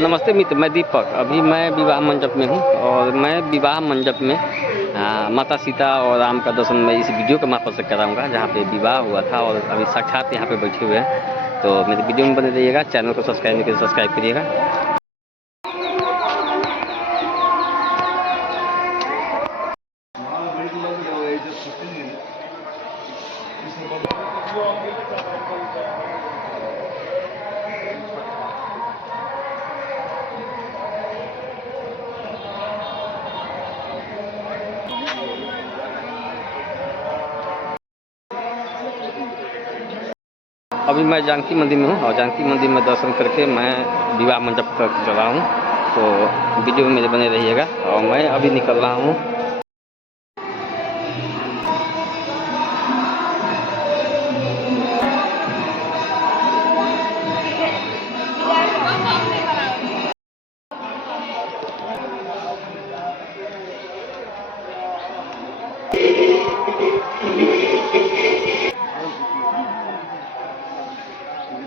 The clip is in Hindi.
नमस्ते मित्र, मैं दीपक। अभी मैं विवाह मंडप में हूँ और मैं विवाह मंडप में माता सीता और राम का दर्शन मैं इस वीडियो के मार्फत से कराऊँगा, जहाँ पे विवाह हुआ था और अभी साक्षात यहाँ पे बैठे हुए हैं। तो मेरे वीडियो में बने रहिएगा, चैनल को सब्सक्राइब नहीं किया तो सब्सक्राइब करिएगा। अभी मैं जानकी मंदिर में हूँ और जानकी मंदिर में दर्शन करके मैं विवाह मंडप तक चला हूँ। तो वीडियो में मेरे बने रहिएगा और मैं अभी निकल रहा हूँ